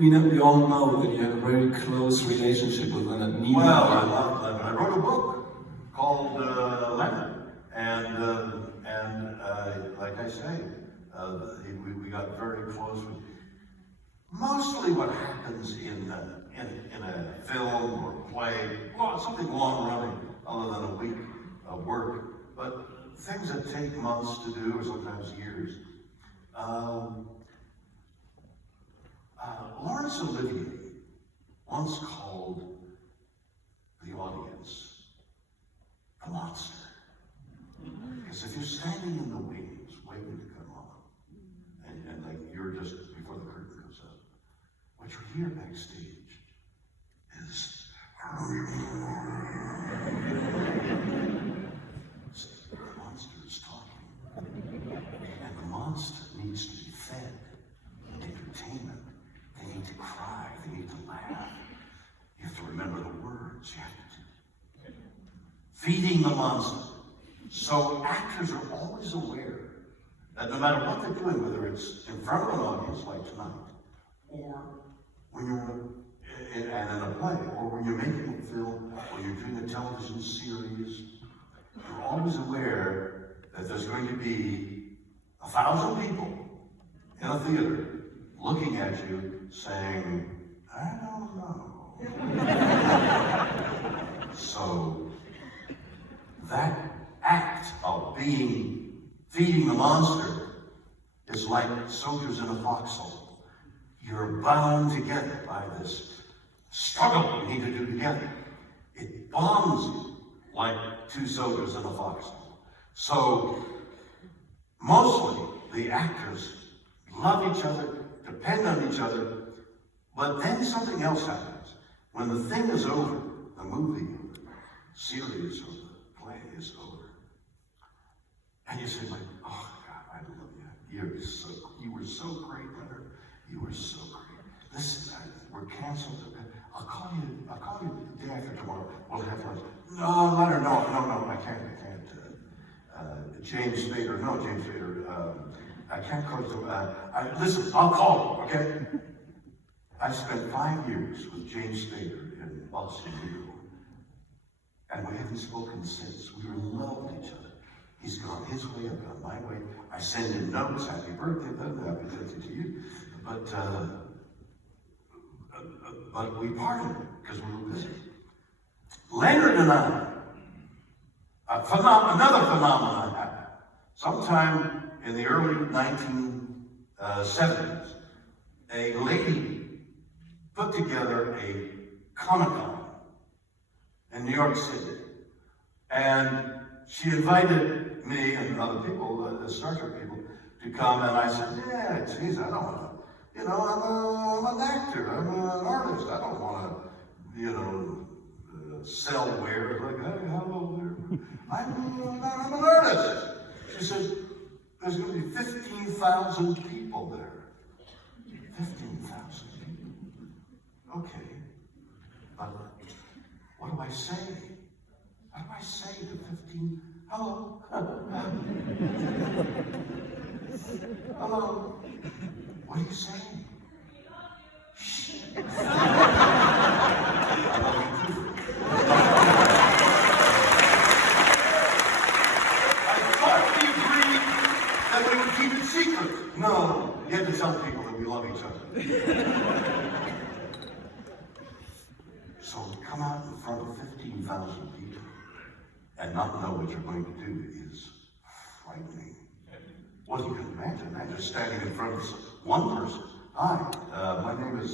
we all know that you have a very close relationship with Leonard Nimoy. Well, I love Leonard. I wrote a book called Leonard, and like I say, we got very close. Mostly what happens in a film or play, well, something long running, other than a week of work, but things that take months to do, or sometimes years. Laurence Olivier once called the audience the monster. Because if you're standing in the wings, waiting to come on, and like you're just before the curtain goes up, what you hear backstage is the monster is talking, and the monster needs to be fed entertainment. They need to cry, they need to laugh. You have to remember the words, you have to feeding the monster. So actors are always aware that no matter what they're doing, whether it's in front of an audience like tonight, or when you're in a play, or when you're making a film, or you're doing a television series, you're always aware that there's going to be 1,000 people in a theater looking at you saying, I don't know. So that act of feeding the monster is like soldiers in a foxhole. You're bound together by this struggle you need to do together. It bonds you like two soldiers in a foxhole. So mostly the actors love each other, depend on each other, but then something else happens. When the thing is over, the movie, the series, or the play is over, and you say, like, oh God, I love you. You were so great, Leonard. You were so great. Listen, we're canceled. I'll call you the day after tomorrow. We'll have lunch. No, Leonard, no, I can't. James Spader, I can't call you. Listen, I'll call you, okay? I spent 5 years with James Spader in Boston, New York, and we haven't spoken since. We loved each other. He's gone his way, I've gone my way. I send him notes, happy birthday, happy birthday to you. But we parted because we were busy. Leonard and I, another phenomenon happened. Sometime in the early 1970s, a lady put together a Comic-Con in New York City. And she invited me and other people, the Star Trek people, to come, and I said, yeah, geez, I don't want to, I'm an actor, I'm an artist, I don't want to, sell wares, like, hey, hello there, I'm an artist. She said, there's going to be 15,000 people there. 15,000 people. Okay, but what do I say? What do I say to 15? Hello? Hello? What are you saying? Shh. I love you too. I thought we agreed that we would keep it secret. No, you have to tell people that we love each other. So come out in front of 15,000 people and not know what you're going to do is frightening. Well, you can imagine just standing in front of one person. Hi, my name is,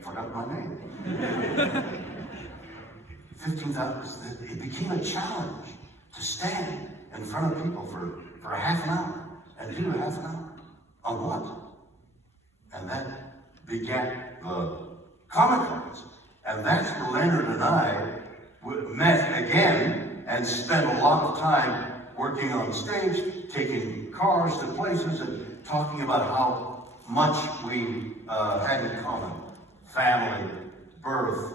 forgot my name. 15,000, it became a challenge to stand in front of people for a half an hour and do a half an hour on what? And that began the Comic-Cons. And that's where Leonard and I met again and spent a lot of time working on stage, taking cars to places and talking about how much we had in common. Family, birth,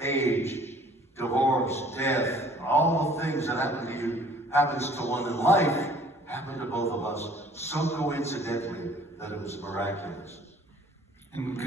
age, divorce, death, all the things that happen to you, happens to one in life, happened to both of us so coincidentally that it was miraculous. And